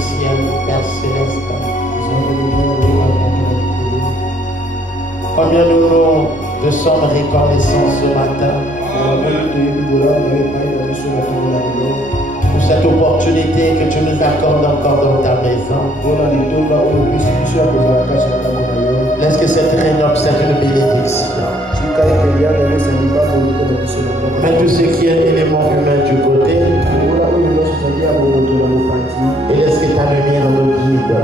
ciel, Père céleste. Combien nous te sommes reconnaissants ce matin pour cette opportunité que tu nous accordes encore dans ta maison. Laisse que cette réunion soit une bénédiction. Mets tout ce qui est élément humain du côté. Et laisse que ta lumière nous guide.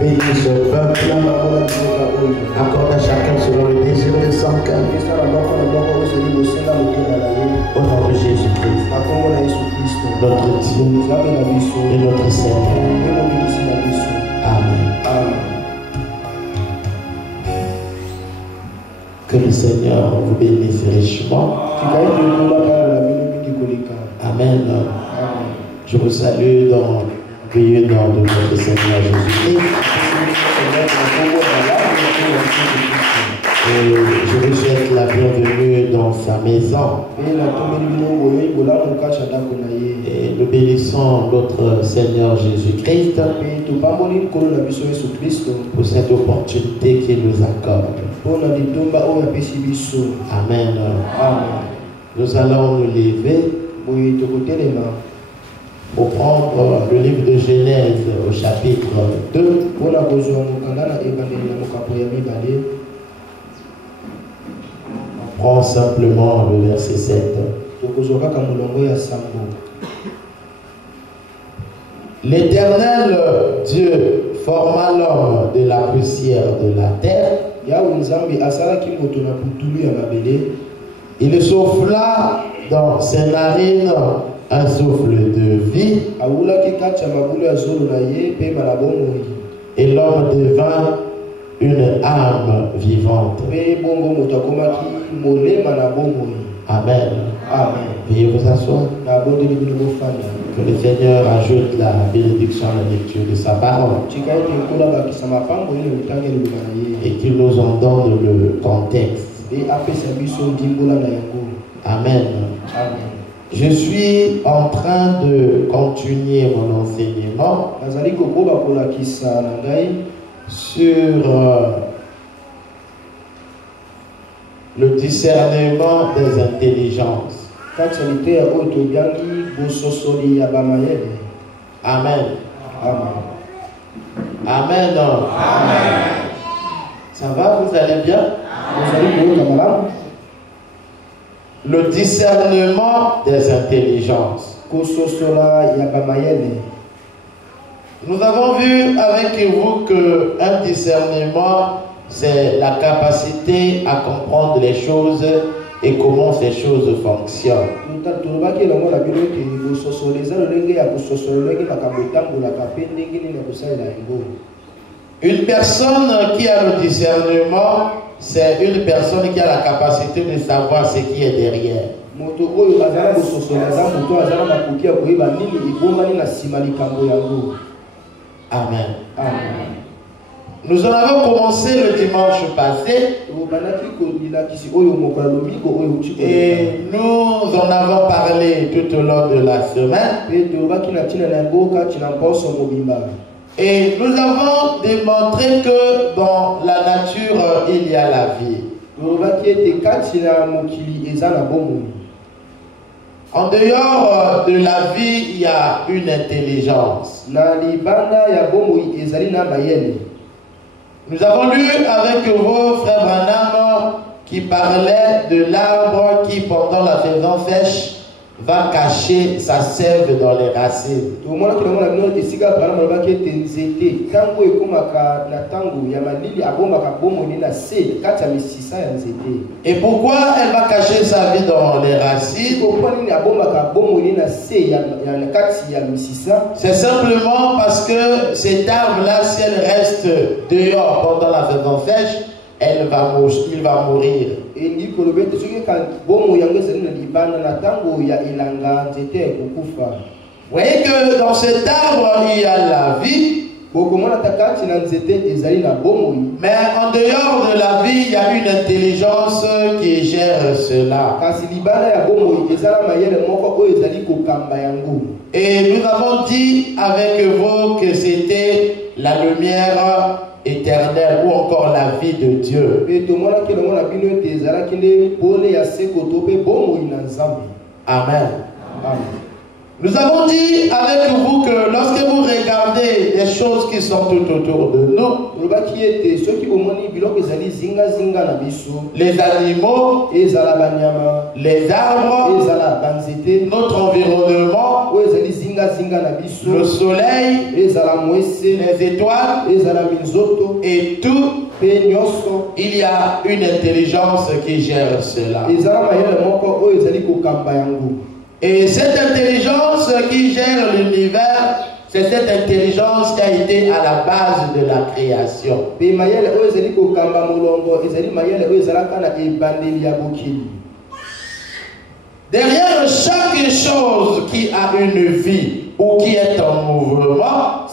Bénis ce peuple. Accorde à chacun selon le désir de son cœur. Au nom de Jésus-Christ, notre Dieu et notre Seigneur. Amen. Que le Seigneur vous bénisse richement. Amen. Je vous salue dans le nom de notre Seigneur Jésus-Christ. Et je vous souhaite la bienvenue dans sa maison. Et nous bénissons notre Seigneur Jésus-Christ pour cette opportunité qu'il nous accorde. Amen. Nous allons nous lever pour prendre le livre de Genèse au chapitre 2. On prend simplement le verset 7. L'Éternel Dieu forma l'homme de la poussière de la terre. Il souffla dans ses narines un souffle de vie. Et l'homme devint une âme vivante. Amen. Veuillez vous asseoir. Que le Seigneur ajoute la bénédiction à la lecture de sa parole. Et qu'il nous en donne le contexte. Amen. Je suis en train de continuer mon enseignement sur le discernement des intelligences. Amen. Amen. Ça va, vous allez bien? Le discernement des intelligences. Nous avons vu avec vous qu'un discernement, c'est la capacité à comprendre les choses et comment ces choses fonctionnent. Une personne qui a le discernement, c'est une personne qui a la capacité de savoir ce qui est derrière. Amen. Nous en avons commencé le dimanche passé et nous en avons parlé tout au long de la semaine. Et nous avons démontré que dans la nature, il y a la vie. En dehors de la vie, il y a une intelligence. Nous avons lu avec vous, frère Branham, qui parlait de l'arbre qui, pendant la saison sèche, va cacher sa sève dans les racines. Et pourquoi elle va cacher sa vie dans les racines? C'est simplement parce que cet arbre-là, si elle reste dehors pendant la saison sèche, il va mourir. Vous voyez que dans cet arbre, il y a la vie, Mais en dehors de la vie, il y a une intelligence qui gère cela. Et nous avons dit avec vous que c'était la lumière éternelle ou encore la vie de Dieu. Amen. Amen. Nous avons dit avec vous que lorsque vous regardez les choses qui sont tout autour de nous, les animaux, les arbres, notre environnement, le soleil, les étoiles et tout, il y a une intelligence qui gère cela. Et cette intelligence qui gère l'univers, c'est cette intelligence qui a été à la base de la création. Derrière chaque chose qui a une vie ou qui est en mouvement,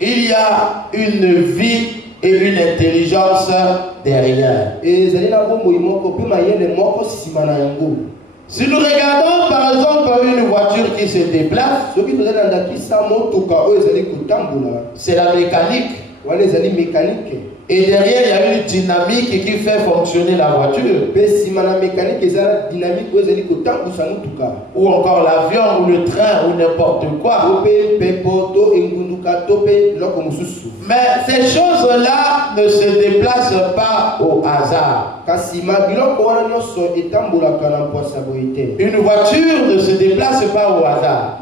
il y a une vie et une intelligence derrière. Si nous regardons par exemple une voiture qui se déplace, c'est la mécanique. Et derrière, il y a une dynamique qui fait fonctionner la voiture. Ou encore l'avion, ou le train, ou n'importe quoi. Mais ces choses-là ne se déplacent pas au hasard. Une voiture ne se déplace pas au hasard.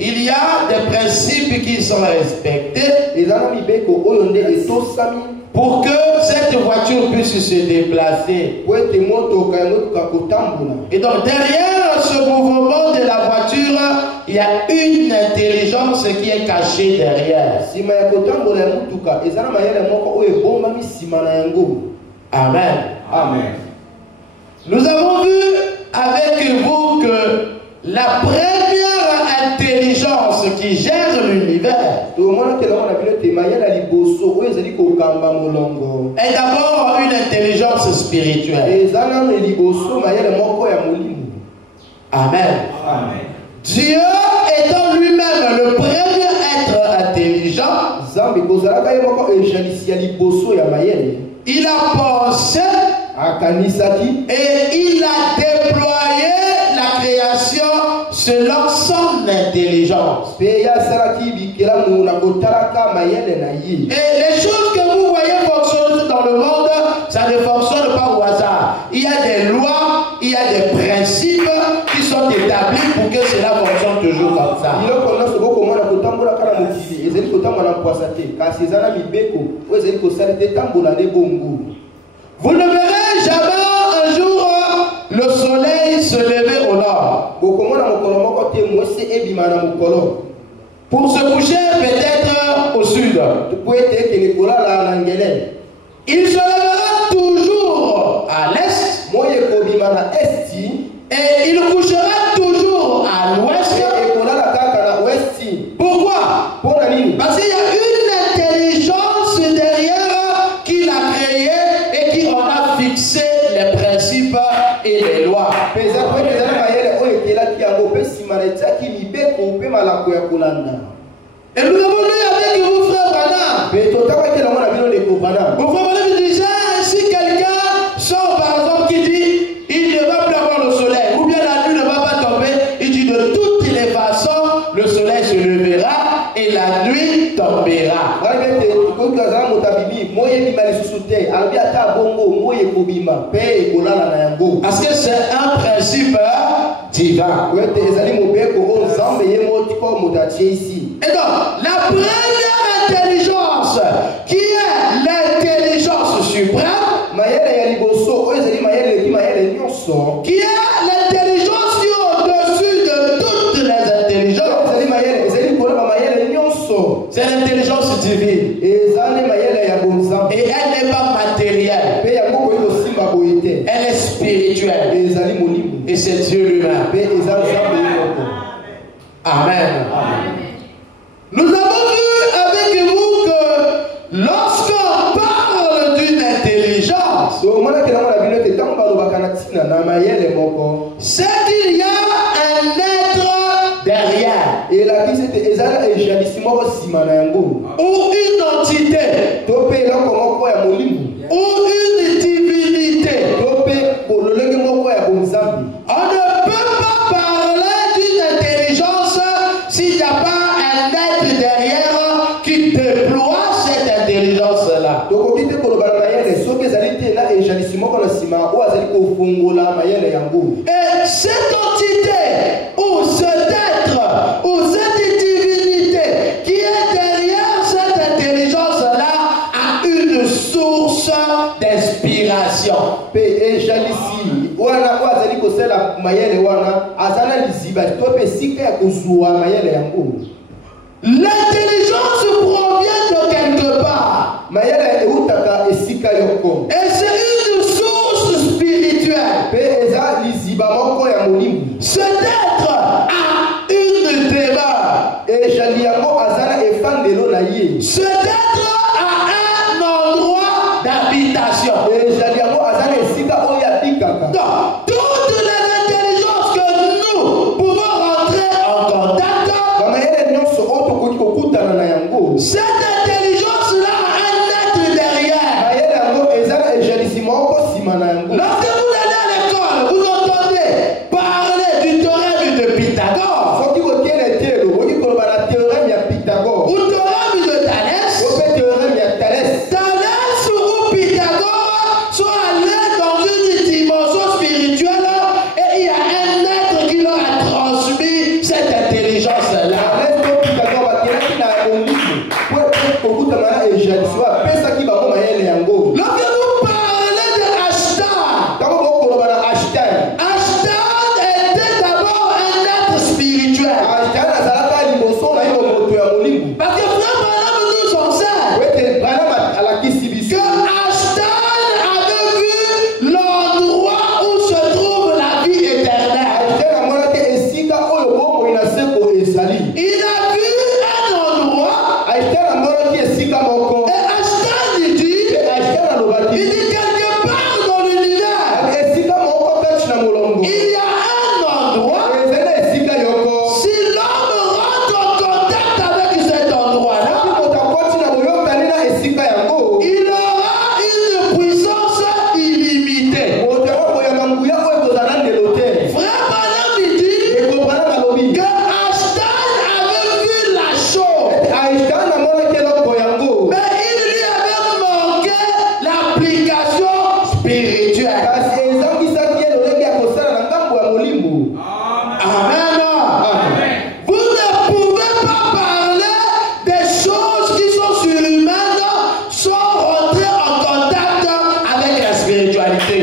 Il y a des principes qui sont respectés pour que cette voiture puisse se déplacer. Et donc derrière ce mouvement de la voiture, il y a une intelligence qui est cachée derrière. Amen. Amen. Nous avons vu avec vous que la première intelligence qui gère l'univers est d'abord une intelligence spirituelle. Amen. Amen. Dieu étant lui-même le premier être intelligent, il a pensé et il a déployé la création selon son intelligence. Et les choses que vous voyez fonctionner dans le monde, ça ne fonctionne pas au hasard. Il y a des lois, il y a des principes qui sont établis pour que cela fonctionne toujours comme ça. Vous ne verrez jamais un jour le soleil se lever au nord pour se coucher peut-être au sud. Il se lèvera toujours à l'est et il couchera toujours à l'ouest. Pourquoi? Parce qu'il y a une intelligence derrière qui l'a créé et qui en a fixé les principes et les lois. Et nous avons lu avec vous, frère Branham. Mon frère Branham disait, si quelqu'un sort par exemple qui dit il ne va plus avoir le soleil, ou bien la nuit ne va pas tomber, il dit de toutes les façons, le soleil se levera et la nuit tombera. Parce que c'est un principe divin. Et donc, la première intelligence, qui est l'intelligence suprême, qui est l'intelligence qui est au-dessus de toutes les intelligences, c'est l'intelligence divine. Et elle n'est pas matérielle. Elle est spirituelle. Et c'est Dieu lui-même. Amen. Nous avons vu avec vous que lorsqu'on parle d'une intelligence, c'est qu'il y a un être derrière. Ou une entité. Ou une divinité. On ne peut pas parler d'une intelligence s'il n'y a pas un être derrière qui déploie cette intelligence-là. Et cette entité ou cet être ou cette divinité qui est derrière cette intelligence-là a une source d'inspiration. L'intelligence provient de quelque part. Et c'est une source spirituelle. Cet être a une demeure. Cet être a un endroit d'habitation. Donc, toutes les intelligences que nous pouvons rentrer en contact, cette intelligence-là a un être derrière. Lorsque vous allez à l'école, vous entendez parler du théorème de Pythagore, ou théorème de Thalès. Thalès ou Pythagore sont allés dans une dimension spirituelle et il y a un être qui leur a transmis cette intelligence-là. Lorsque vous parlez de Ashtar, Ashtar était d'abord un être spirituel. Parce que Frère Branham nous enseigne que Ashtar avait vu l'endroit où se trouve la vie éternelle. Il a vu un endroit et Ashtar lui dit, quelque part dans l'univers, il y a un endroit. Si l'homme rentre en contact avec cet endroit-là, il aura une puissance illimitée. Frère Branham lui dit que Ashtar avait vu la chose, mais il lui avait manqué l'application spirituelle. Amen. Vous ne pouvez pas parler des choses qui sont surhumaines sans rentrer en contact avec la spiritualité.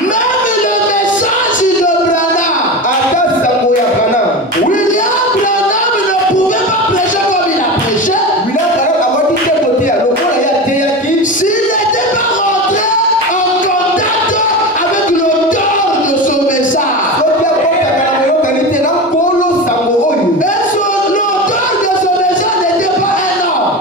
Même le message de Branham, William Branham ne pouvait pas prêcher comme il a prêché s'il n'était pas rentré en contact avec l'auteur de ce message. Et l'auteur de ce message n'était pas un homme.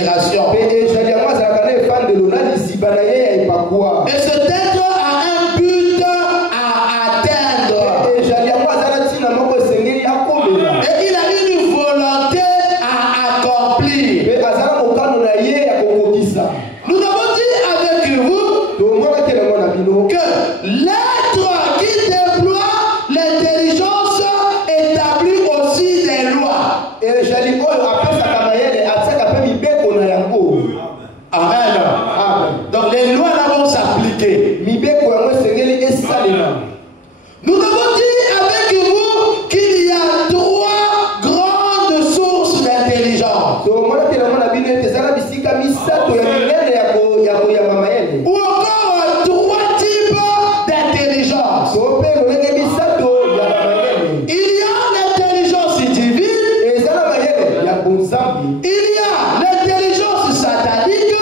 d'inspiration. Et cet être a un but à atteindre. Et il a une volonté à accomplir. Nous avons dit avec vous que l'être qui déploie l'intelligence établit aussi des lois. Amen. Donc les lois là vont s'appliquer. Nous avons dit avec vous qu'il y a 3 grandes sources d'intelligence. Ou encore 3 types d'intelligence. Il y a l'intelligence divine. Il y a l'intelligence satanique.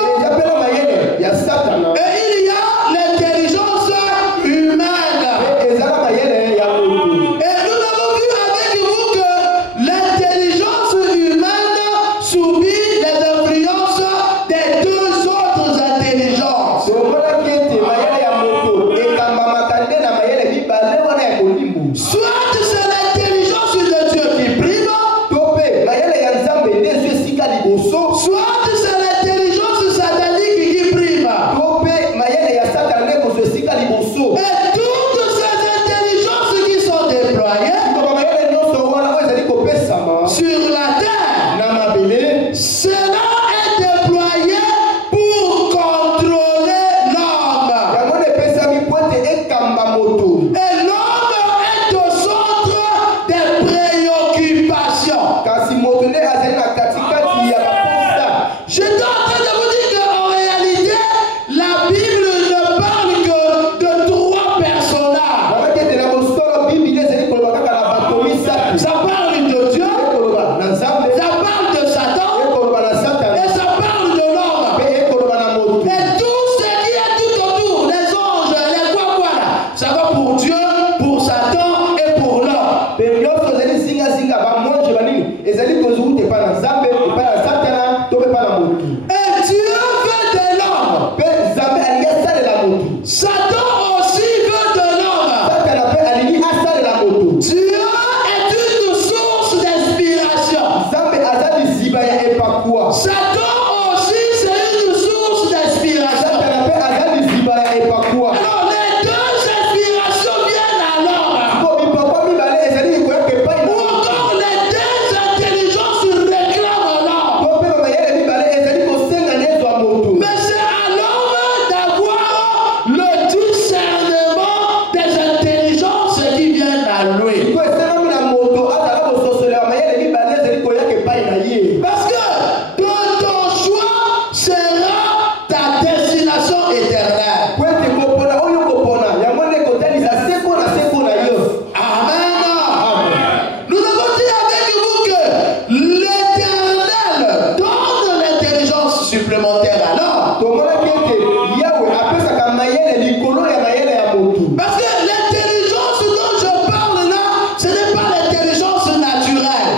Et il y a l'intelligence humaine. Et nous avons vu avec vous que l'intelligence humaine subit les influences des 2 autres intelligences. Soit c'est l'intelligence de Dieu qui prime, soit c'est l'intelligence satanique qui prime. Et toutes ces intelligences qui sont déployées sur la terre, cela est déployé pour contrôler l'homme. Et l'homme est au centre des préoccupations. Je suis en train de vous dire qu'en réalité, la Bible ne parle que de 3 personnages. Ça parle de Dieu, ça parle de Satan, et ça parle de l'homme. Et tout ce qui est tout autour, les anges, les quoi, ça va pour Dieu, pour Satan et pour l'homme. Et Dieu veut de l'homme. Satan aussi veut de l'homme. Dieu est une source d'inspiration. Satan aussi c'est une source d'inspiration. Alors les 2 inspirations viennent à l'homme. Ou encore les 2 intelligences réclament l'homme. Mais c'est à l'homme d'avoir le discernement des intelligences qui viennent à lui. Parce que de ton choix sera ta destination éternelle. Amen. Nous avons dit avec vous que l'Éternel donne l'intelligence supplémentaire à l'homme. Parce que l'intelligence dont je parle là, ce n'est pas l'intelligence naturelle.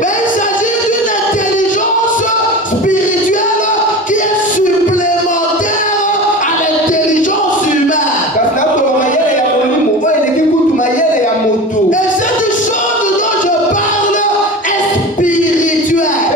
Mais il s'agit d'une intelligence spirituelle qui est supplémentaire à l'intelligence humaine. Et cette chose dont je parle est spirituelle.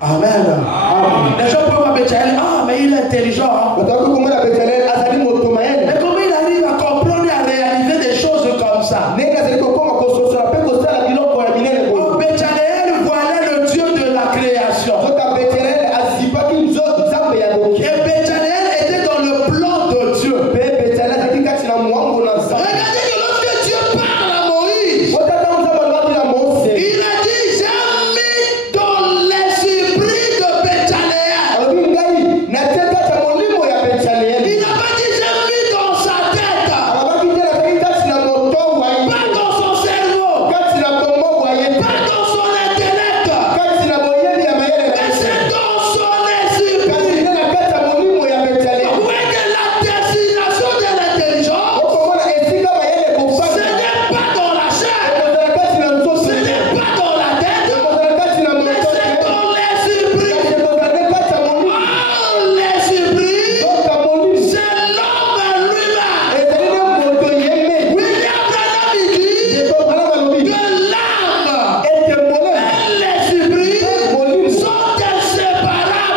Amen. Les gens peuvent m'appeler, ah, mais il est intelligent. Hein? Mais comment il arrive à comprendre et à réaliser des choses comme ça? Oh, Béthalel voyait le Dieu de la création. Et Béthalel était dans le plan de Dieu. Regardez que lorsque Dieu parle à Moïse, il a dit, j'ai mis dans l'esprit de Béthalel. Il n'a pas dit, j'ai mis dans sa tête, pas dans son cerveau, pas dans son intellect, mais c'est dans son esprit. Vous voyez que la destination de l'intelligence, ce n'est pas dans la chair, ce n'est pas dans la tête, mais c'est dans l'esprit. Oh, l'esprit, c'est l'homme lui-même. William Branham dit que l'âme et l'esprit sont inséparables.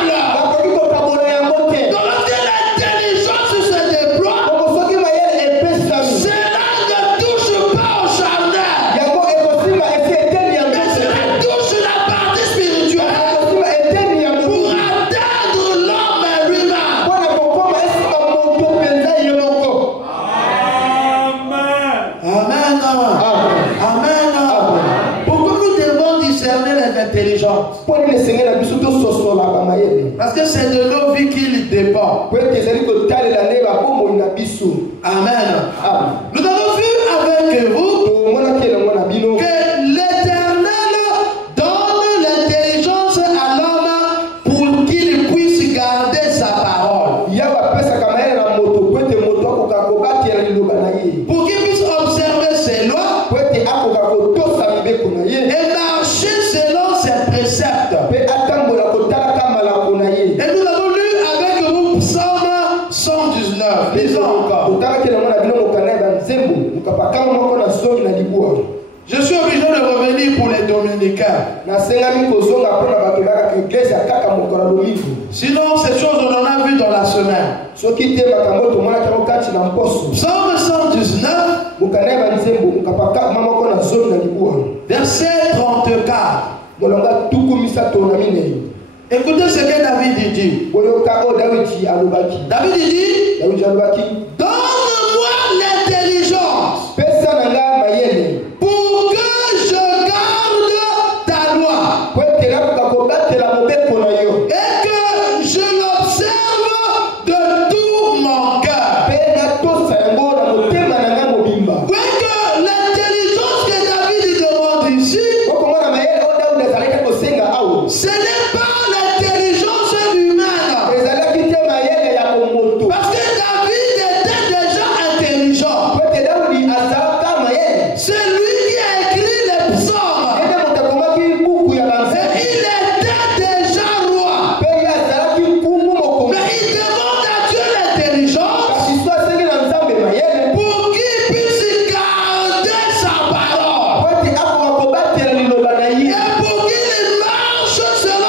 Donc lorsque l'intelligence se déploie, cela ne touche pas au charnel, mais cela touche la partie spirituelle pour atteindre l'homme lui-même. Amen. Amen. Pourquoi nous devons discerner les intelligences? Parce que c'est de nos vies qu'il dépend. Amen. Nous avons vu avec vous que l'Éternel donne l'intelligence à l'homme pour qu'il puisse garder sa parole, pour qu'il puisse observer ses lois et marcher selon ses préceptes. Et nous avons lu avec vous Psaume 119. Lisons encore. Je suis obligé de revenir pour les dominicains. Sinon, ces choses on en a vu dans la semaine. Psaume 119, verset 34. Écoutez ce que David dit. David dit, donne-moi l'intelligence pour que je garde ta loi et que je l'observe de tout mon cœur. Oui, que l'intelligence que David demande ici, ce n'est pas l'intelligence humaine. Parce que David était déjà intelligent. C'est lui qui a écrit les psaumes. Et il était déjà roi. Mais il demande à Dieu l'intelligence pour qu'il puisse garder sa parole. Et pour qu'il marche selon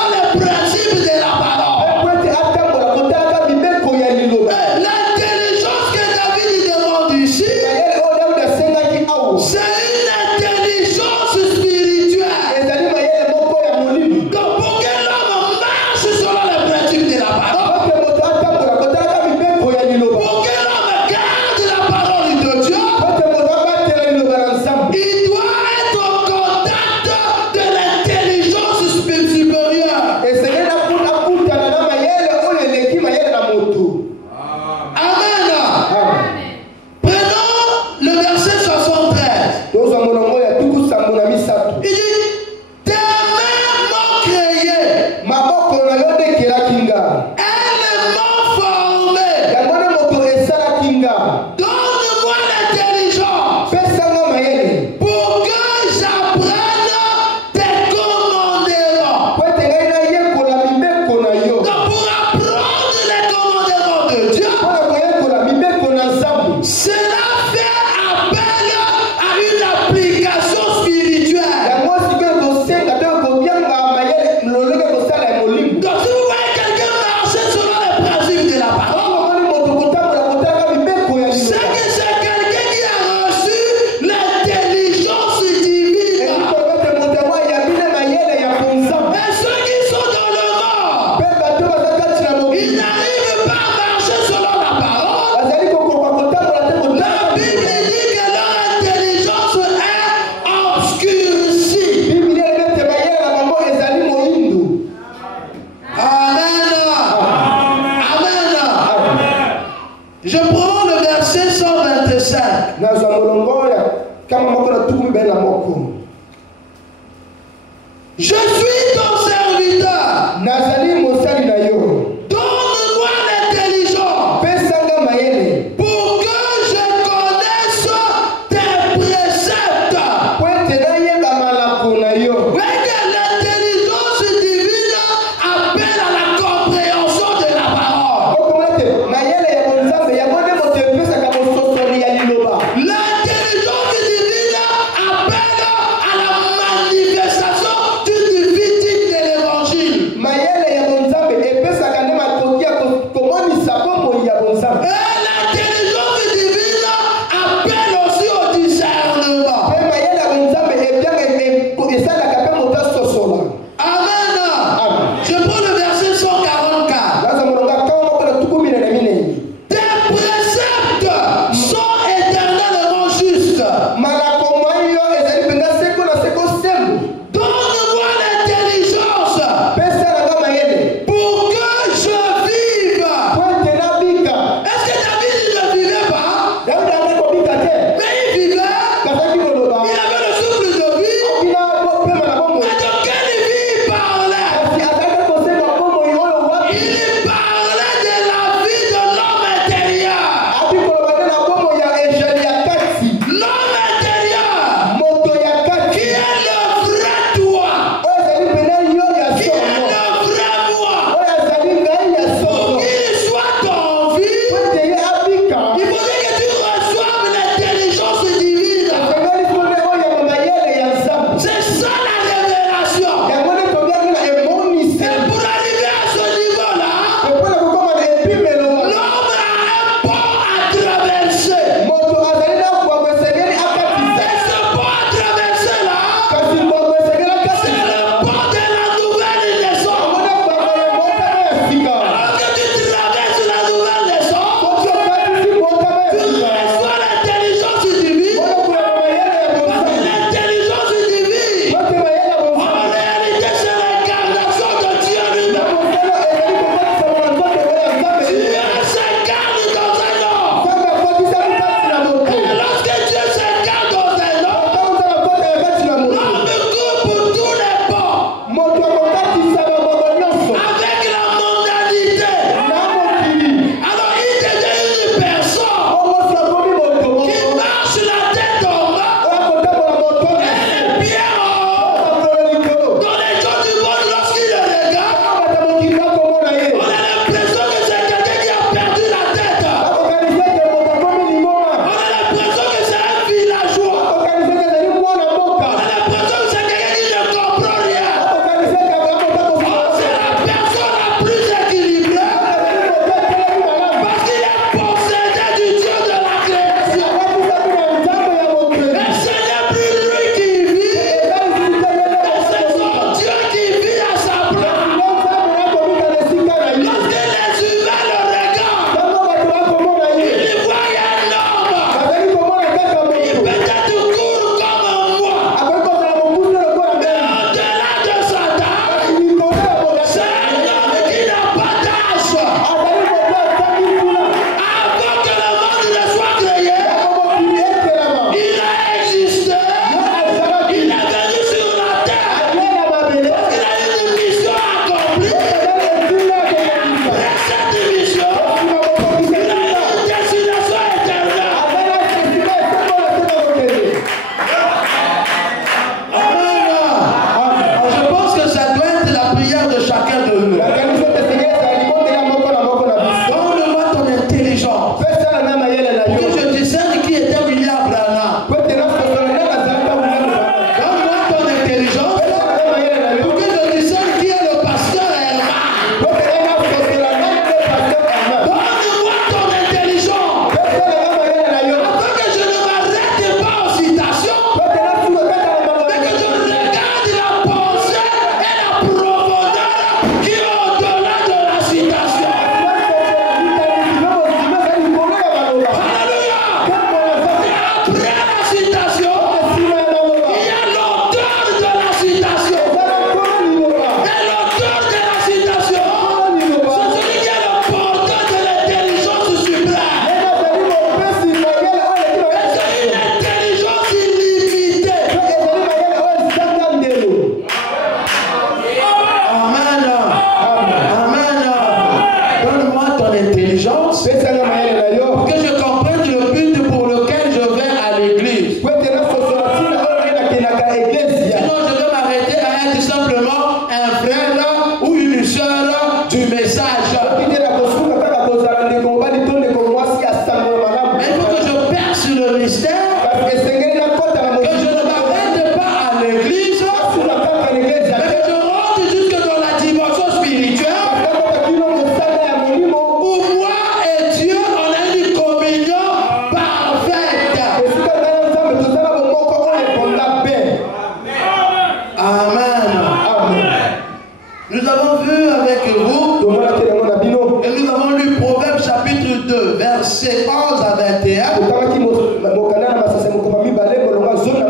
versets 11 à 21,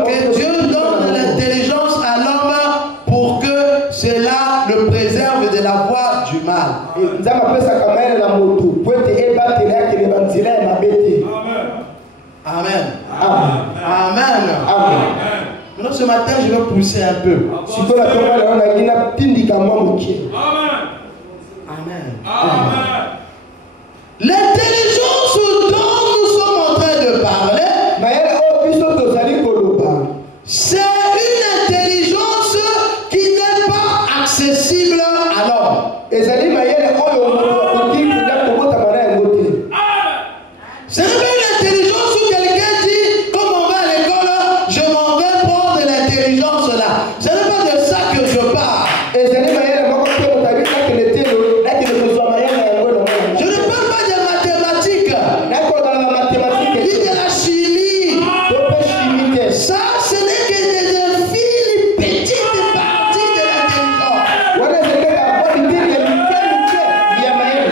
que Dieu donne l'intelligence à l'homme pour que cela le préserve de la voie du mal. Amen. Amen. Maintenant ce matin, je vais pousser un peu. Amen. L'intelligence dont nous sommes en train de parler, c'est une intelligence qui n'est pas accessible à l'homme. Ce n'est pas une intelligence où quelqu'un dit, comme on va à l'école, je m'en vais prendre l'intelligence là. Ce n'est pas de ça que je parle. Je ne parle pas de mathématiques, ni de la chimie. Ça, ce n'est que des infimes petites parties de l'intelligence.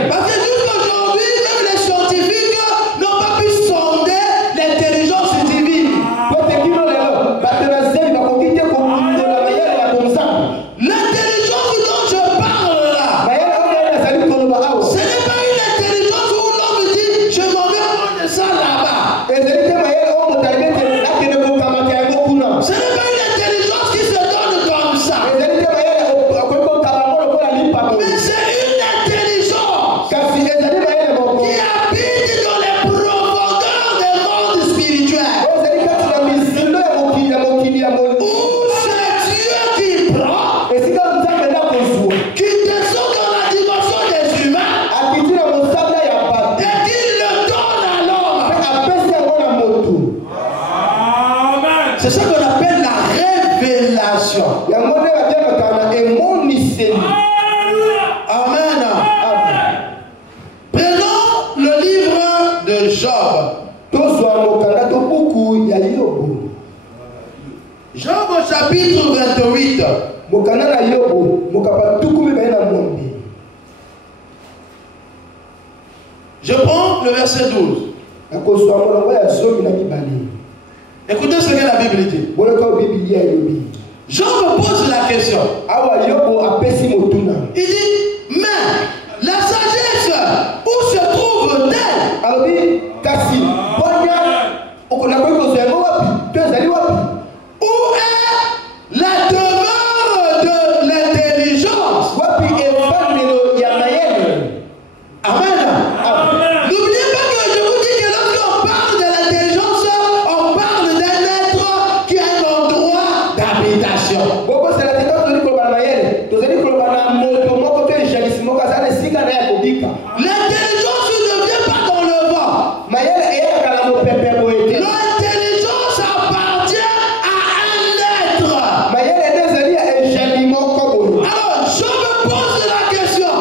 Parce que jusqu'aujourd'hui, même les scientifiques n'ont pas pu sonder l'intelligence divine. L'intelligence dont je parle là, ce n'est pas une intelligence où l'homme dit je m'en vais prendre ça là-bas. Ce n'est pas une intelligence qui se donne comme ça. Mais c'est une intelligence qui habite dans les profondeurs des mondes spirituels. Où c'est Dieu qui prend, qui descend dans la dimension des humains et qui le donne à l'homme. C'est ça qu'on appelle la révélation. Amen. Prenons le livre de Job. Job au chapitre 28. Je prends le verset 12. Écoutez ce que la Bible dit. Job pose la question. Il dit, mais la sagesse, où se trouve-t-elle? Où est la demeure de l'intelligence? Amen. N'oubliez pas que je vous dis que lorsqu'on parle de l'intelligence, on parle d'un être qui a un endroit d'habitation. L'intelligence ne vient pas dans le vent. L'intelligence appartient à un être. Alors, je me pose la question.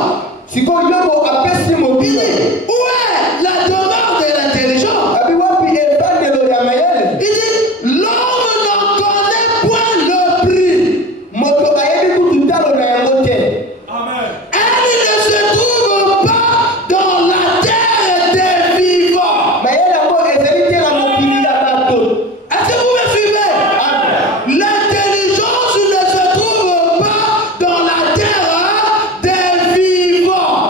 Il dit, où est la demeure de l'intelligence? Il dit, l'homme n'en connaît point le prix. Elle ne se trouve pas dans la terre des vivants. Est-ce que vous me suivez? L'intelligence ne se trouve pas dans la terre des vivants.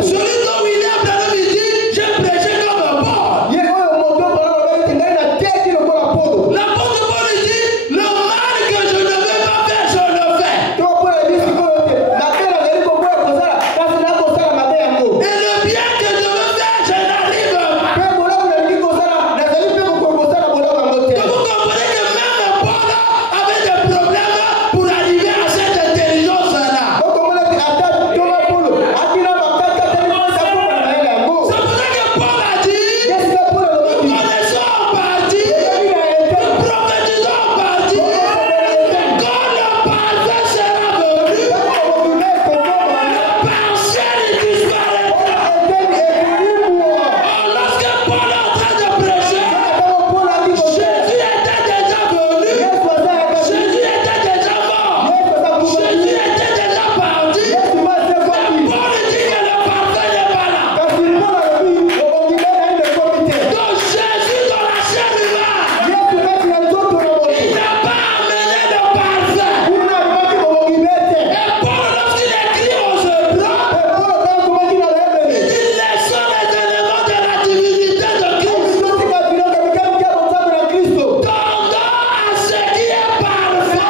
Celui dont William Branham dit, j'ai prêché comme un porc. L'apôtre Paul dit, le mal que je ne veux pas faire, je le fais. Et le bien que je veux faire, je n'arrive pas. Donc vous comprenez que même Paul avait des problèmes pour arriver à cette intelligence-là. C'est pour ça que Paul a dit, nous connaissons en partie, nous prophétisons en partie, mais quand le parfait sera venu, le partiel disparaîtra. Lorsque Paul est en train de prêcher, Jésus était déjà venu, Jésus était déjà mort, Jésus était déjà parti, mais Paul dit que le parfait n'est pas là. Donc Jésus dans la chair humaine, il n'a pas amené le parfait. Et Paul, lorsqu'il écrit aux Hébreux, il dit laissons les éléments de la divinité de Christ, tendant à ce qui est parfait.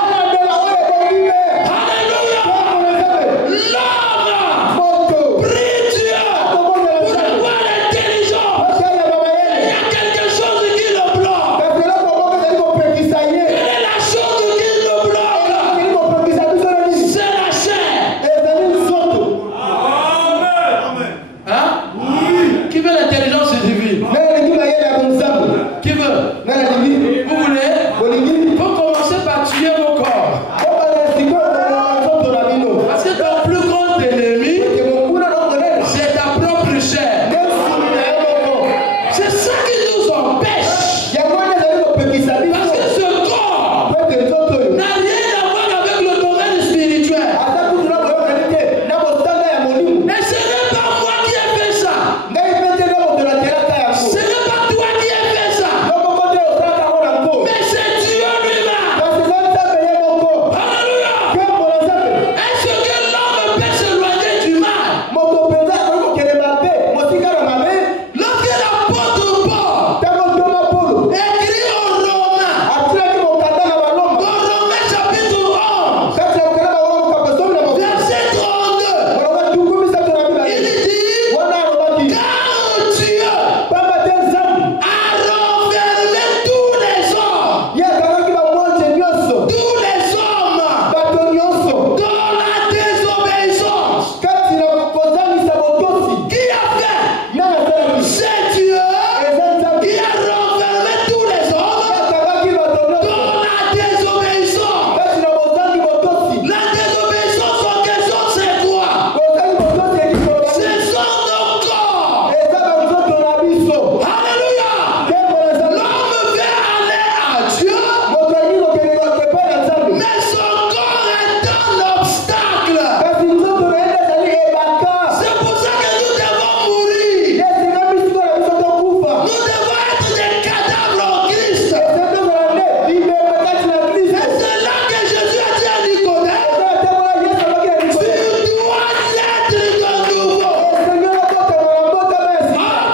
Alléluia. L'homme prie Dieu pour avoir l'intelligence. Il y a quelque chose qui le bloque. Quelle est la chose qui le bloque? C'est la chair. Hein? Qui veut l'intelligence divine? Qui veut? Vous voulez? Il faut commencer par tuer vos corps. Parce que ton plus grand ennemi, c'est ta propre chair. C'est ça qui nous empêche. Parce que ce corps n'a rien à voir avec le domaine spirituel. Et ce n'est pas moi qui ai fait ça. Ce n'est pas toi qui as fait ça. Mais c'est Dieu lui-même. Alléluia. Est-ce que l'homme peut s'éloigner du mal? Lorsque l'apôtre Paul écrit aux Romains, chapitre 11, verset 32, il dit, car Dieu a renfermé tous les hommes dans la désobéissance. Qui a fait? C'est Dieu qui a renfermé tous les hommes dans la désobéissance. La désobéissance en question, c'est quoi? Ce sont nos corps. Alléluia. L'homme veut aller à Dieu, mais son corps est un obstacle. C'est pour ça que nous devons mourir. Nous devons être des cadavres en Christ. Et c'est là que Jésus a dit à Nicodème, tu dois naître de nouveau.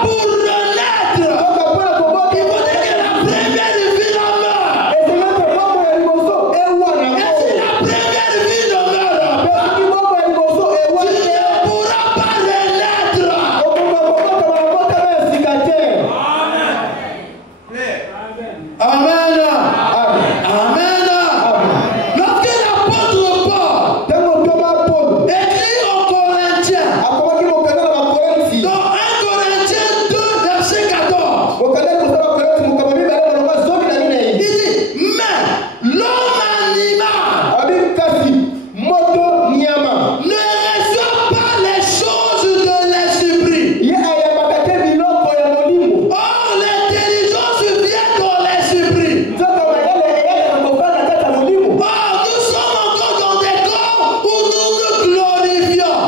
Pour renaître, il faudrait que la première vie demeure. Et si la première vie demeure, tu ne pourras pas renaître. Amen. Amen. Lorsque l'apôtre Paul écrit aux Corinthiens, dans 1 Corinthiens 2, verset 14, il dit, mais l'homme animal ne reçoit pas les choses de l'esprit. Or, l'intelligence vient dans l'esprit. Or, nous sommes encore dans des corps où nous nous glorifions.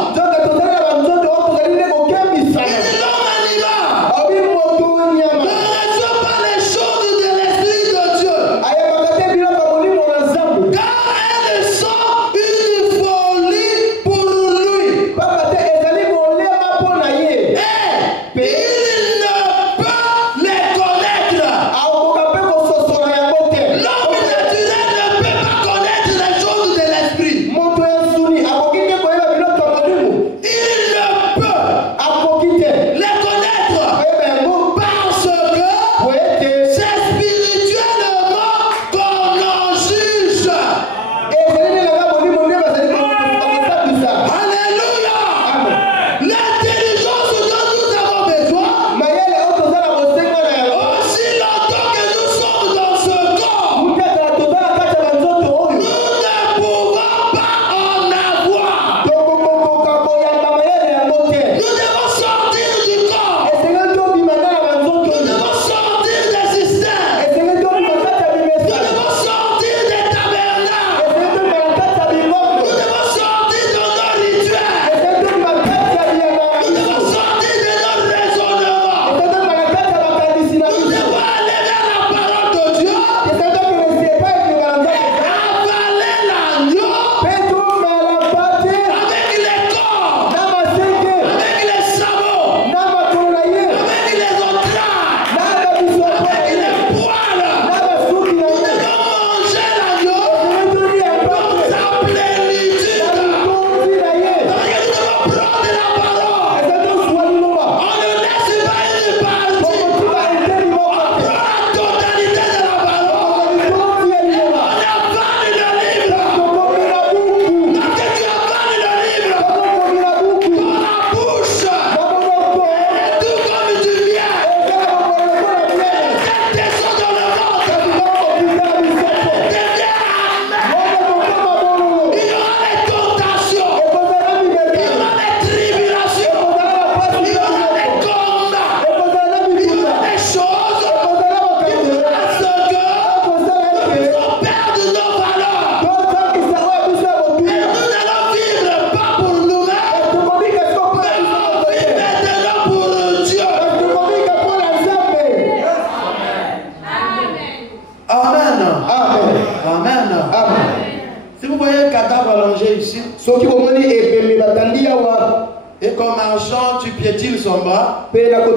marchant, tu piétines son bras, il réagirait,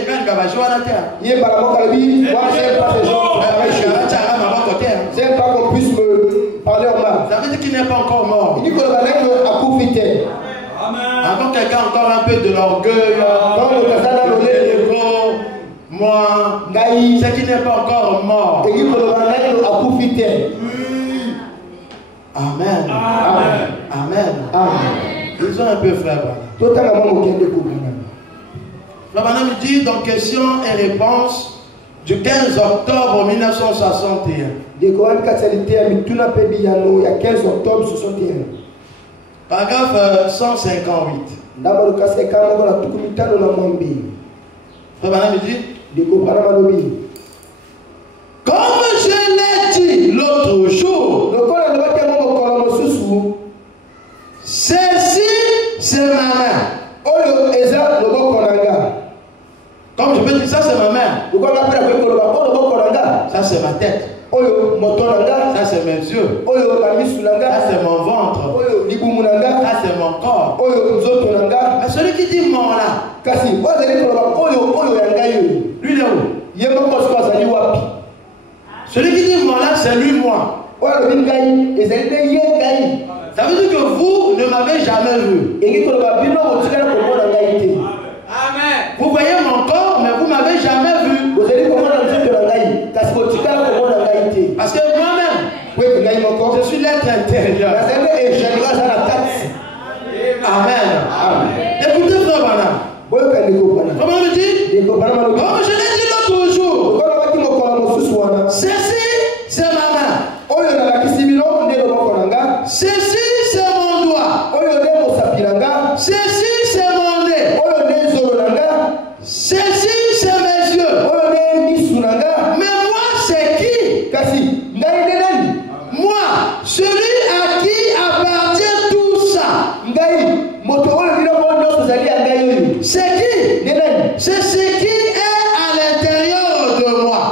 il gagne la joie à la terre. J'aime pas qu'on puisse me parler en mal. Ça veut dire qu'il n'est pas encore mort. Il dit que le Avant quelqu'un encore un peu de l'orgueil, moi, c'est qu'il n'est pas encore mort. Amen. Amen. Amen. Ils ont un peu frère. Frère Branham dit dans questions et réponses du 15 octobre 1961. Paragraphe 158. Frère Branham dit, comme je l'ai dit l'autre jour, ceci c'est ma main. Comme je peux dire, ça c'est ma main. Ça c'est ma tête. Ça c'est mes yeux. Ça c'est mon ventre. Ça c'est mon corps. Mais celui qui dit mon là, lui il est où? Celui qui dit moi là, c'est lui moi. Ça veut dire que vous ne m'avez jamais vu. Amen. Vous voyez mon corps, mais vous ne m'avez jamais vu. Parce que moi-même, je suis l'être intérieur. Amen. Écoutez, frère Branham. Comment on le dit? Comme je l'ai dit l'autre jour, ceci c'est ma main. Ceci c'est mon doigt. Ceci c'est mon nez. Ceci c'est mes yeux. Mais moi c'est qui? Moi, celui à qui appartient tout ça. C'est qui? C'est ce qui est à l'intérieur de moi.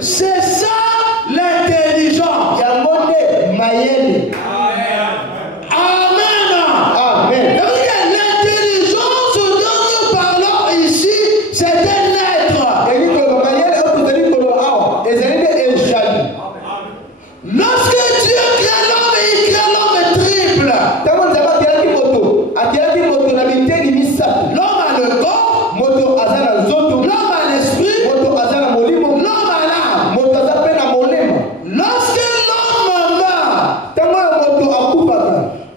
C'est ça l'intelligence. Amen. L'intelligence dont nous parlons ici, c'est un être. Lorsque Dieu crée l'homme, il crée l'homme triple. L'homme a le corps, l'homme a l'esprit, l'homme a l'âme. Lorsque l'homme meurt,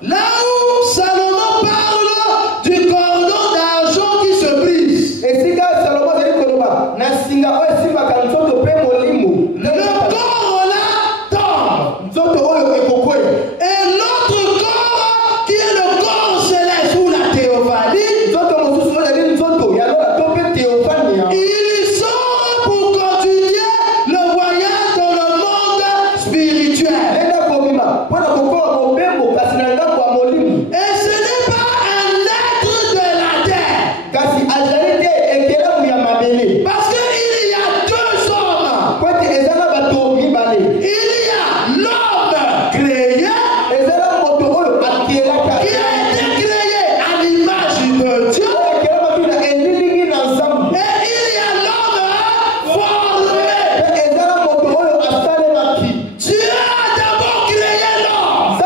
là où Salomon parle du cordon d'argent qui se brise, le corps là tombe. Et l'autre corps qui est le corps céleste ou la théophanie, il sort pour continuer le voyage dans le monde spirituel. Et ce n'est pas un être de la terre. Parce qu'il y a deux hommes. Il y a l'homme créé qui a été créé à l'image de Dieu. Et il y a l'homme formé. Dieu a d'abord créé l'homme.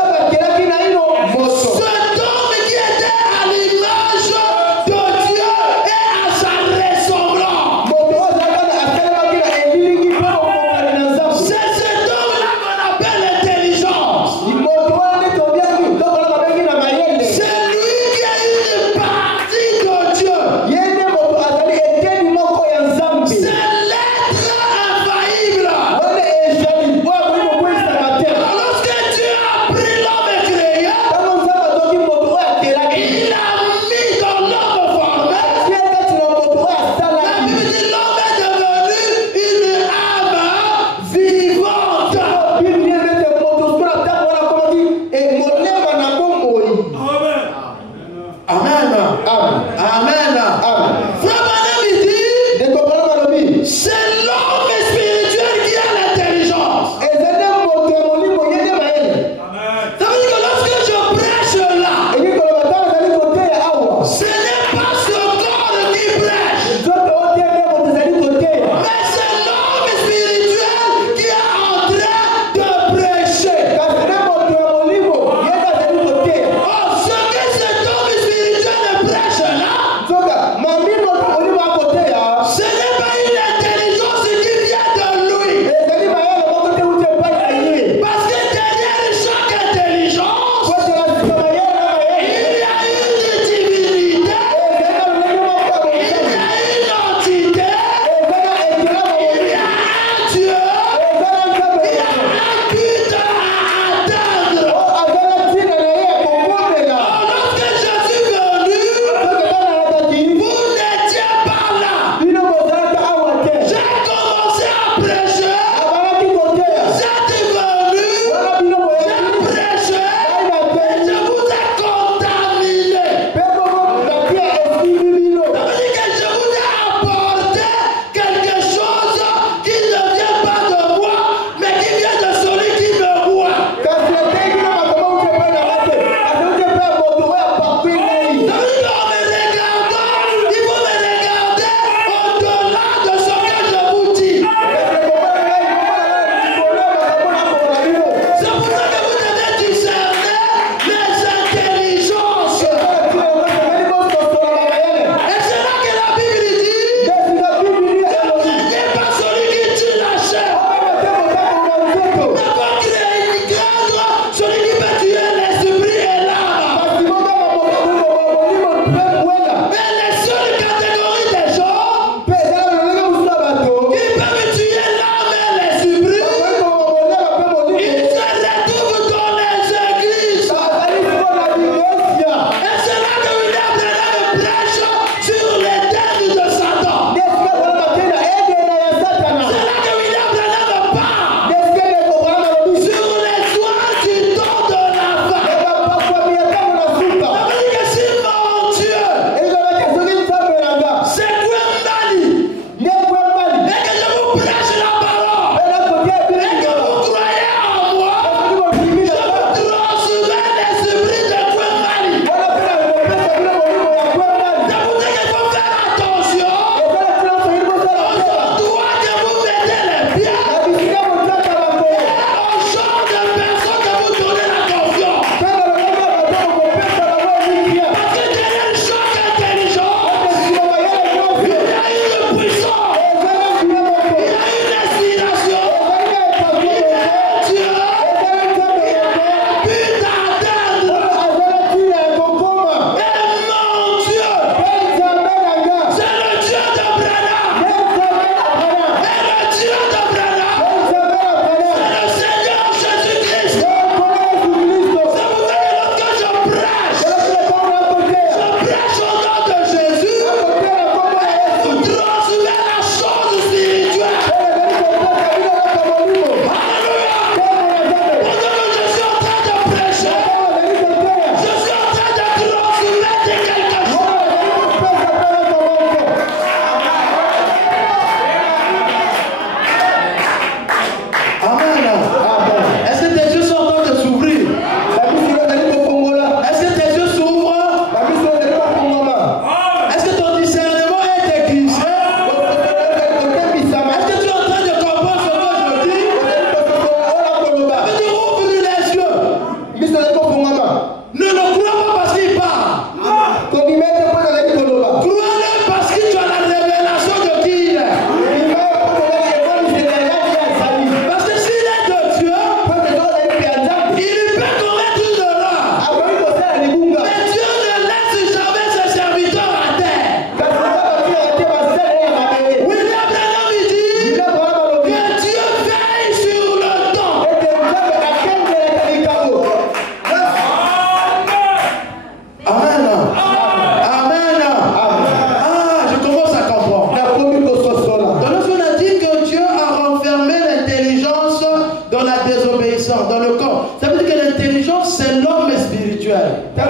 dans le corps. Ça veut dire que l'intelligence, c'est l'homme spirituel. Je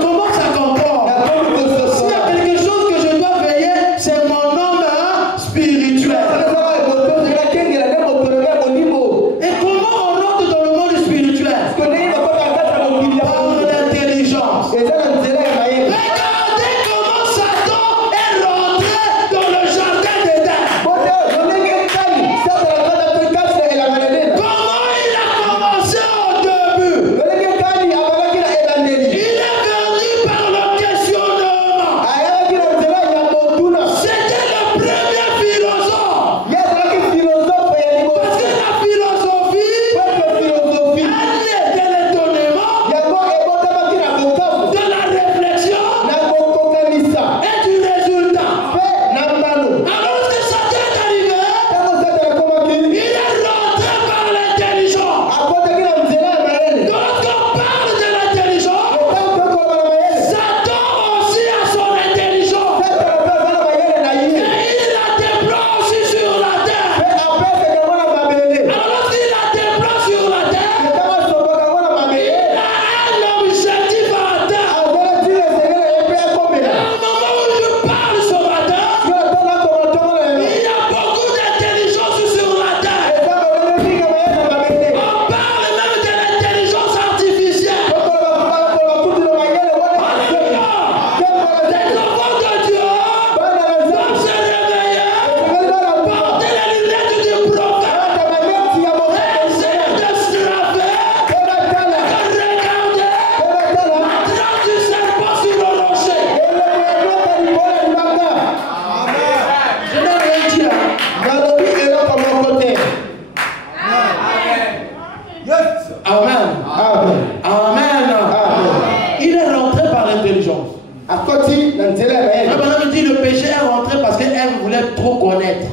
commence à comprendre. S'il y a quelque chose que je dois veiller, c'est mon homme spirituel. Et comment on rentre dans le monde spirituel? Par l'intelligence. Regardez comment Satan est rentré dans le jardin d'Éden. Comment il a commencé au début? Il est venu par le questionnement. C'était le premier philosophe. Parce que la philosophie, elle est de l'étonnement, de la réflexion et du résultat. Alors que Satan est arrivé, il est rentré par l'intelligence. Lorsqu'on parle de l'intelligence, Satan aussi a son intelligence. Et il la déploie aussi sur la terre. Alors lorsqu'il la déploie sur la terre, il a un objectif à atteindre. Et au moment où je parle ce matin, il y a beaucoup d'intelligence sur la terre. On parle même de l'intelligence artificielle. Des enfants de Dieu doivent se réveiller, porter les lunettes du prophète, essayer de se laver, de regarder la trace du serpent sur le rocher. Je n'ai rien dit là. Amen. Amen. Il est rentré par l'intelligence. Abraham dit le péché est rentré parce qu'elle voulait trop connaître.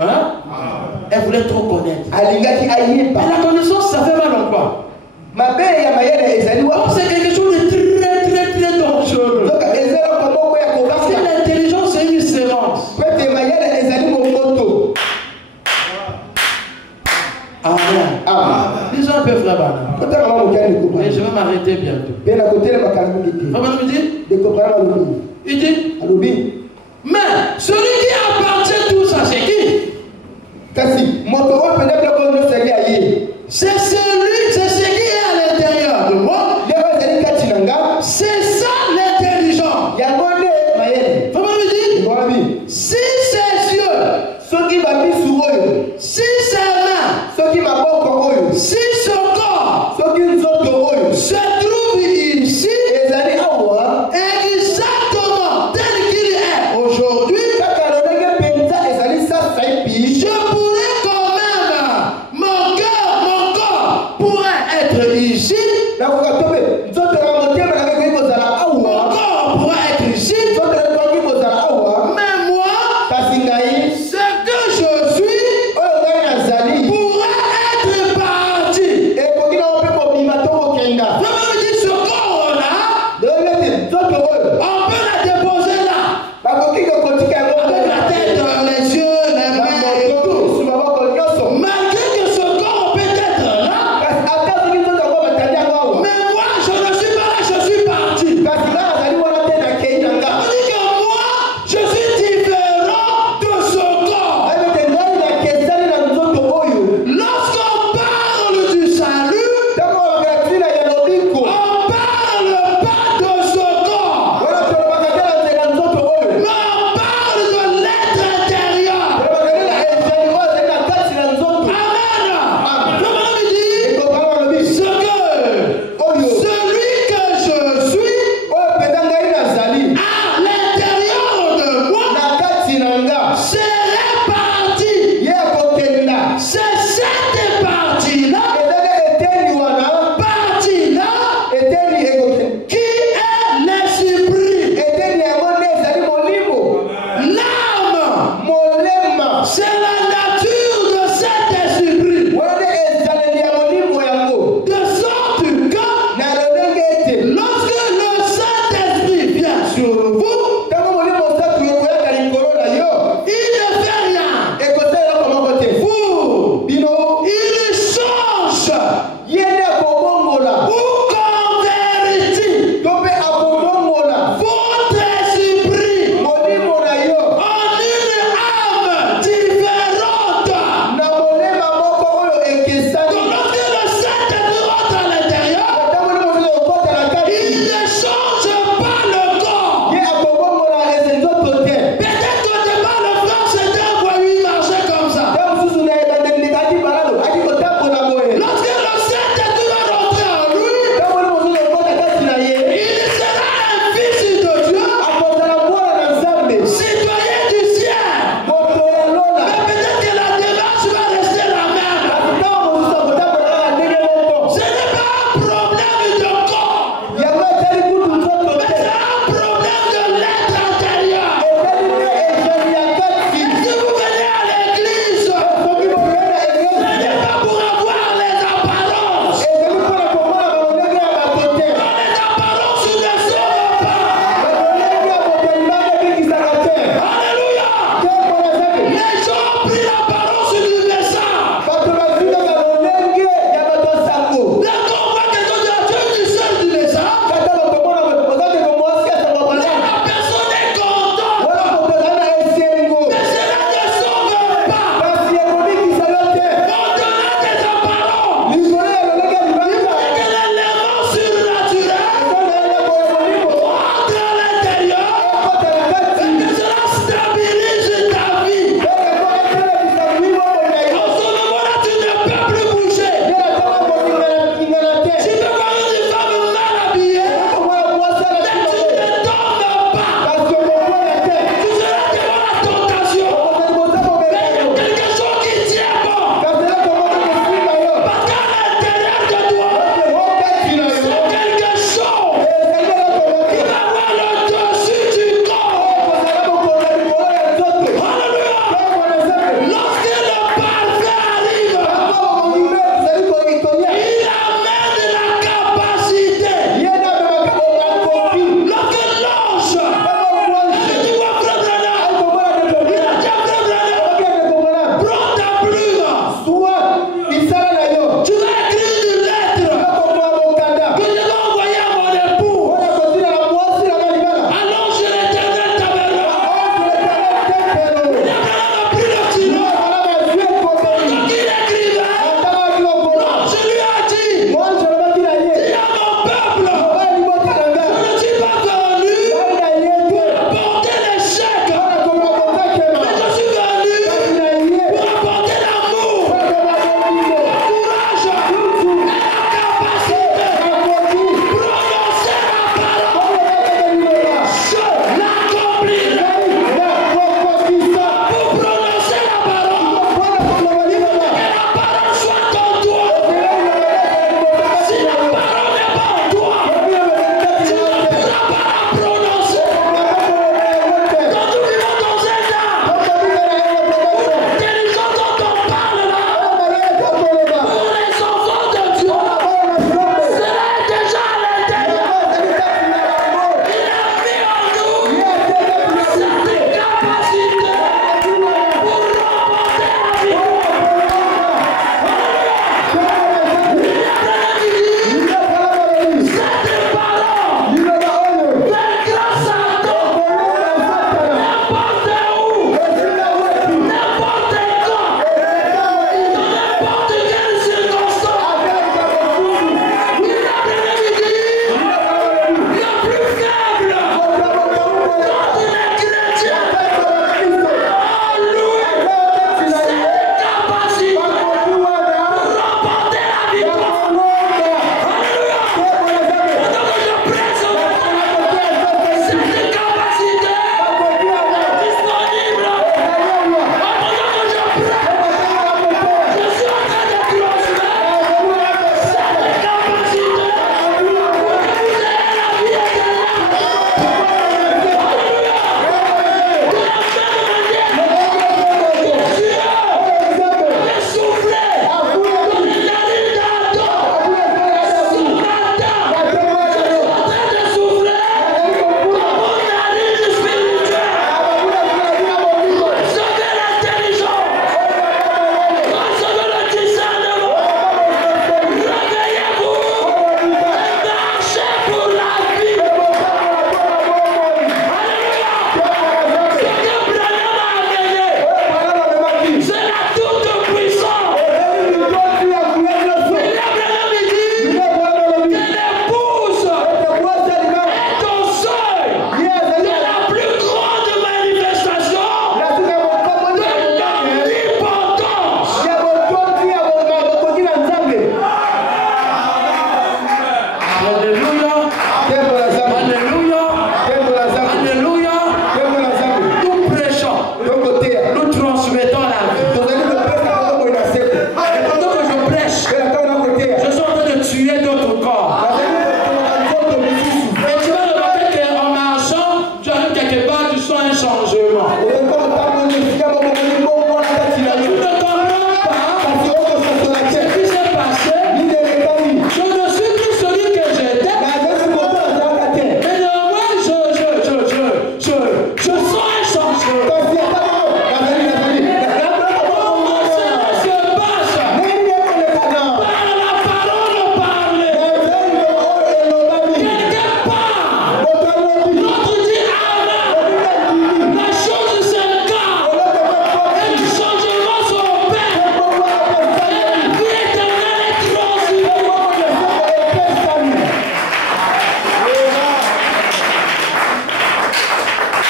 Hein? Elle voulait trop connaître. Et la connaissance, ça fait mal en quoi? Oh, c'est quelque chose de très très très dangereux. Parce que l'intelligence, c'est une sémence. Amen. Disons un peu, frère Bana. Et je vais m'arrêter bientôt. Frère Bana me dit, il dit, mais celui qui appartient tout ça, c'est qui? C'est celui, c'est ce qui est à l'intérieur de moi. C'est ça l'intelligence. Frère Bana me dit, si ses yeux, si ses mains, si son corps se trouve ici, exactement tel qu'il est aujourd'hui,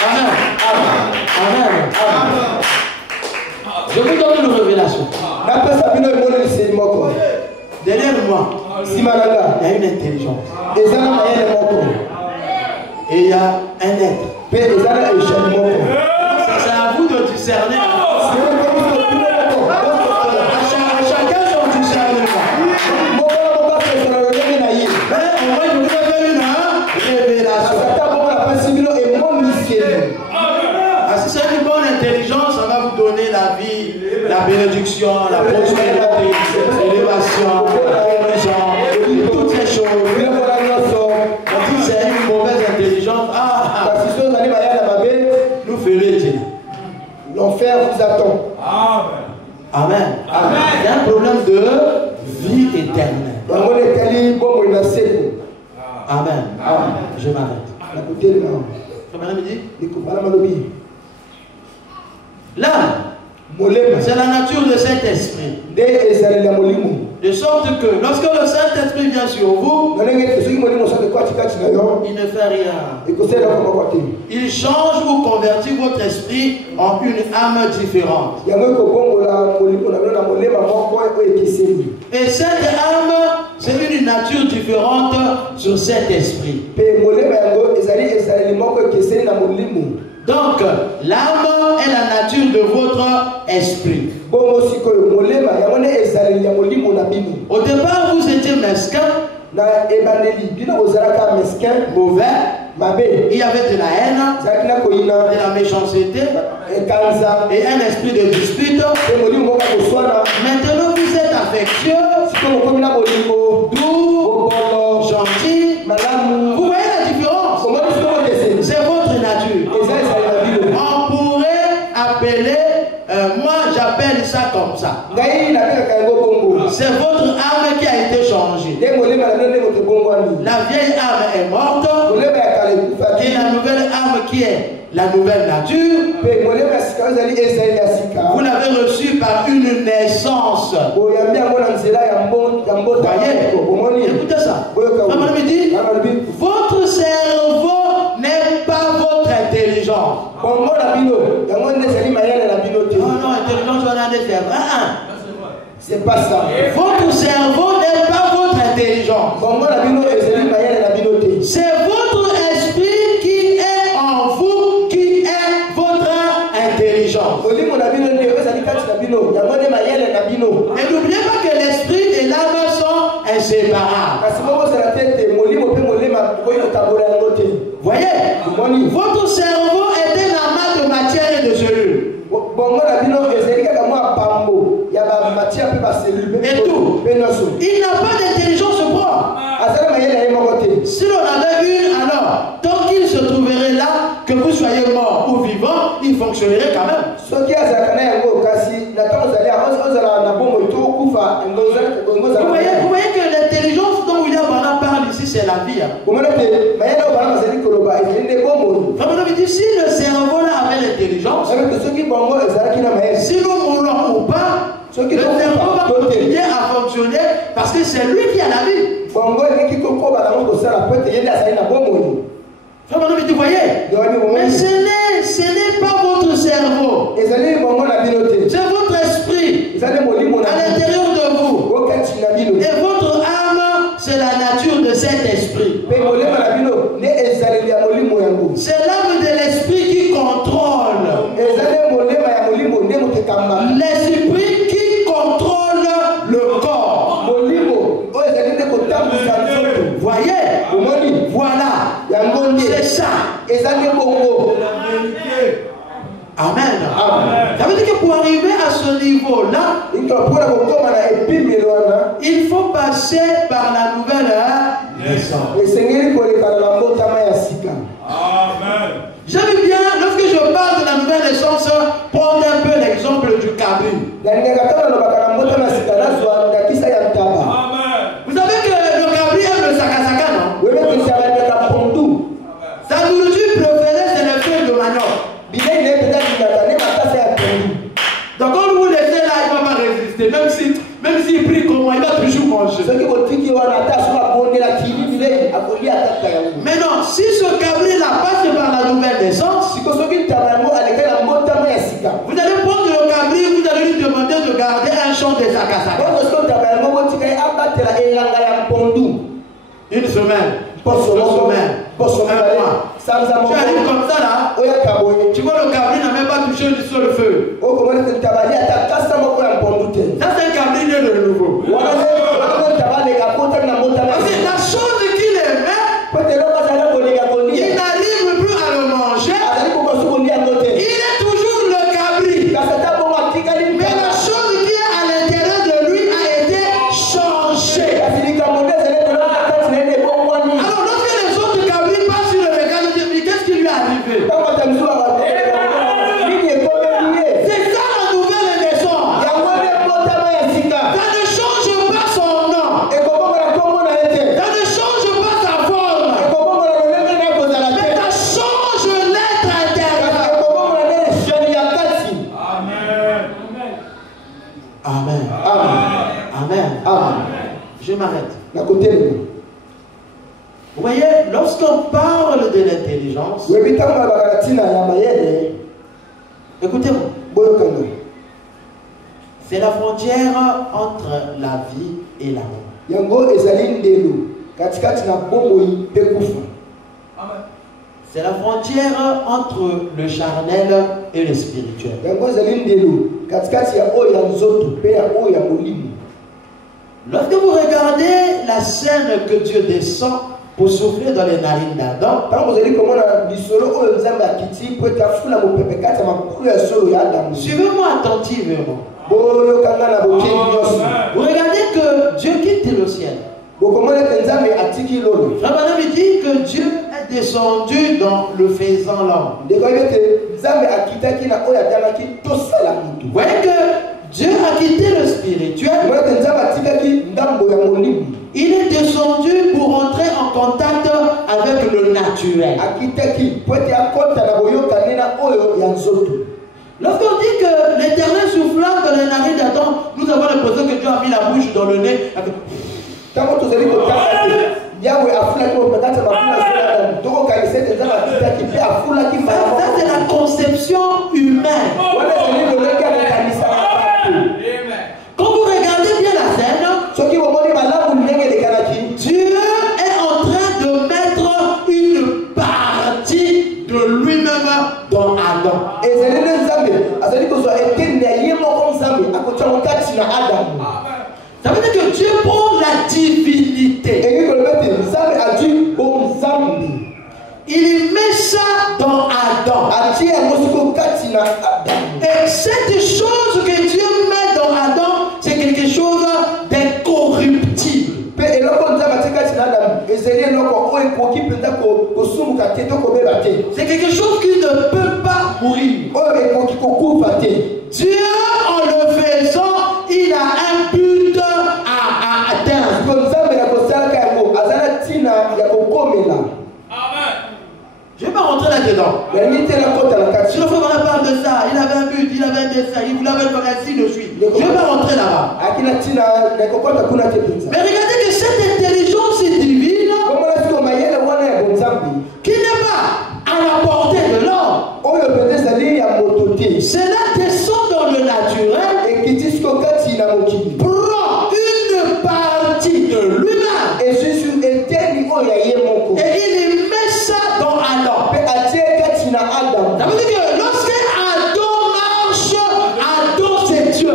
Amen. Amen. Amen. Je vous donne une révélation. Derrière moi, il y a une intelligence. Et il y a un être. C'est à vous de discerner. Chacun son discernement. Mais on va nous faire une révélation. Si c'est une bonne intelligence, ça va vous donner la vie, la bénédiction, la prospérité, l'élévation, la guérison, toutes ces choses. Si c'est une mauvaise intelligence, nous ferons. L'enfer vous attend. Amen. Amen. Il y a un problème de vie éternelle. Amen. Je m'arrête. Comment me dit? L'âme, c'est la nature de cet esprit. De sorte que lorsque le Saint-Esprit vient sur vous, il ne fait rien. Il change ou convertit votre esprit en une âme différente. Et cette âme, c'est une nature différente sur cet esprit. Donc, l'âme est la nature de votre esprit. Au départ, vous étiez mesquin, mauvais, il y avait de la haine, de la méchanceté et un esprit de dispute. Maintenant, vous êtes affectueux, doux, gentil. Vous voyez la différence? C'est votre nature. On pourrait appeler, moi j'appelle ça comme ça. C'est votre âme qui a été changée. La vieille âme est morte. Et la nouvelle âme qui est la nouvelle nature, vous l'avez reçue par une naissance. Voyez, écoutez ça. Maman me dit, votre cerveau n'est pas votre intelligence. Oh non, intelligence, on a des cerveaux. C'est pas ça. Votre cerveau n'est pas votre intelligence. C'est votre esprit qui est en vous, qui est votre intelligence. Et n'oubliez pas que l'esprit et l'âme sont inséparables. Voyez, votre cerveau est un amas de matière et de cellules. Et tout. Il n'a pas d'intelligence propre. Si l'on avait une, alors, tant qu'il se trouverait là, que vous soyez mort ou vivant, il fonctionnerait quand même. Vous voyez que l'intelligence dont William Branham parle ici, c'est la vie. Si le cerveau là avait l'intelligence, si nous mourons ou pas, le cerveau va continuer à fonctionner parce que c'est lui qui a la vie. Vous voyez? Mais ce n'est pas votre cerveau. C'est votre esprit à l'intérieur de vous. Et votre âme, c'est la nature de cet esprit. C'est l'âme de l'esprit qui contrôle. L'esprit qui contrôle le corps. Voyez? Voilà. C'est ça. Amen. Ça veut dire que pour arriver à ce niveau-là, il faut passer par la nouvelle naissance. J'aime bien, lorsque je parle de la nouvelle naissance, prendre un peu l'exemple du cabri. Vous savez que le cabri aime le sakasaka, non? Sa nourriture préférée, c'est les feuilles de manioc. Donc quand vous laissez là, il ne va pas résister. Même s'il prie comment, il va toujours manger. Mais non, si ce cabri là passe par la nouvelle naissance, Tu arrives comme ça là. Tu vois le cabri n'a même pas touché sur le feu. Ça c'est un cabri né de nouveau. C'est la chose qu'il aimait. Il n'arrive plus à le manger. Il est toujours le cabri. Mais la chose qui est à l'intérieur de lui a été changée. Alors lorsque les autres cabris passent sur le regard, ils disent qu'est-ce qui lui est arrivé? C'est ça la nouvelle naissance. Ça ne change pas son nom. Ça ne change pas sa forme. Mais ça change l'être intérieur. Amen. Amen. Amen. Je m'arrête. Vous voyez, lorsqu'on parle de l'intelligence, écoutez-moi, c'est la frontière entre la vie et la mort. C'est la frontière entre le charnel et le spirituel. Lorsque vous regardez la scène que Dieu descend pour souffler dans les narines d'Adam, suivez-moi attentivement. Vous regardez que Dieu quitte le ciel. Frère Branham dit que Dieu est descendu dans le faisan l'homme. Vous voyez que Dieu a quitté le spirituel. Il est descendu pour entrer en contact avec le naturel. Lorsqu'on dit que l'Éternel souffla dans les narines d'Adam, nous avons l'impression que Dieu a mis la bouche dans le nez. Ça, c'est la conception humaine. Quand vous regardez bien la scène, Dieu est en train de mettre une partie de lui-même dans Adam. Ça veut dire que Dieu prend la divinité. Il met ça dans Adam. Et cette chose que Dieu met dans Adam, c'est quelque chose d'incorruptible. C'est quelque chose qui ne peut pas mourir. Dieu, en le faisant, il a un but à atteindre. Je ne vais pas rentrer là-dedans. Si le frère parle de ça, il avait un but, il avait un dessin, il voulait faire ainsi de suite. Je ne vais pas rentrer là-bas. Mais regardez que cette intelligence divine, qui n'est pas à la portée de l'homme, cela descend dans le naturel, prend une partie de lui-même et il met ça dans Adam. Ça veut dire que lorsque Adam marche, Adam c'est Dieu.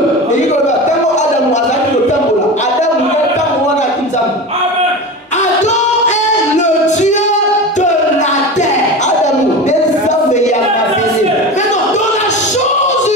Adam est le Dieu de la terre. Maintenant, dans la chose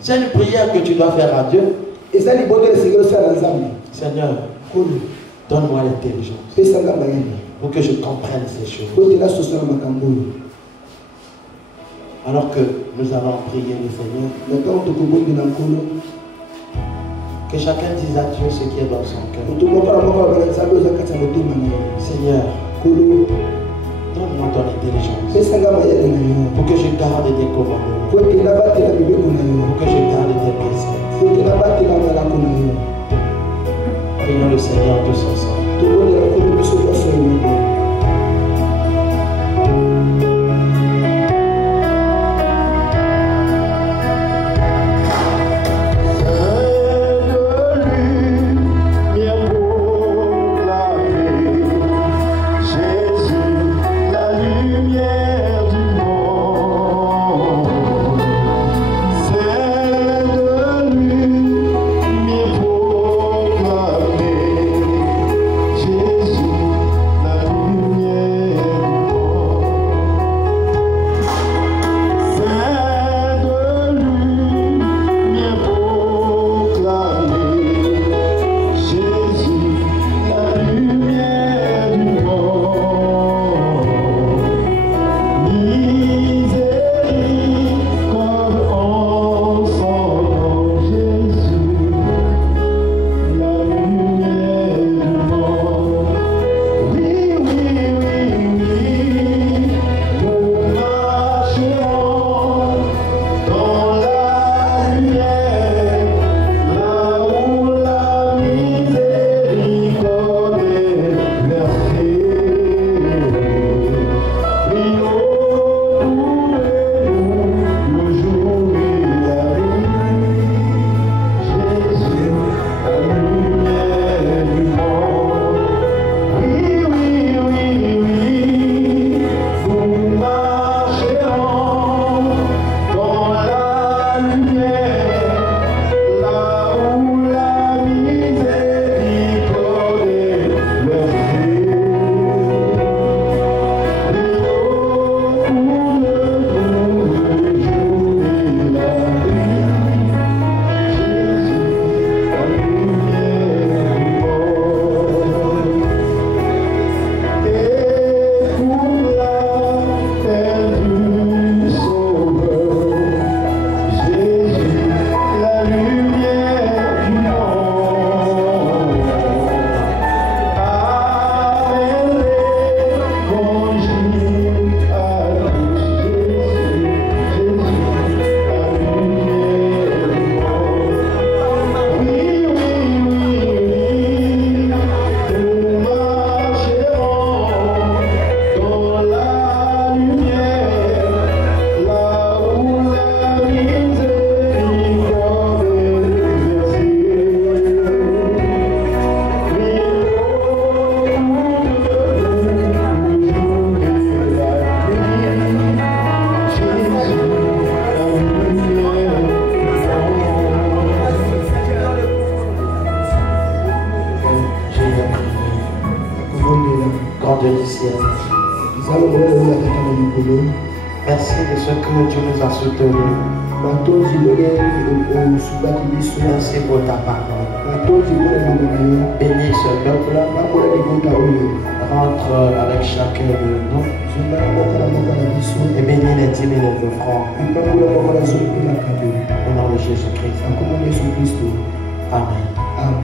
C'est une prière que tu dois faire à Dieu. Seigneur, donne-moi l'intelligence pour que je comprenne ces choses. Alors que nous allons prier le Seigneur, que chacun dise à Dieu ce qui est dans son cœur. Seigneur, donne-moi ton intelligence pour que je garde tes commandements, pour que je garde tes préceptes. Prions le Seigneur tous ensemble. Merci de ce que tu nous as soutenus. Merci pour ta parole. Bénis ce peuple. Rentre avec chacun de nous. Et bénis les dîmes et les offrandes. Au nom de Jésus-Christ. Amen.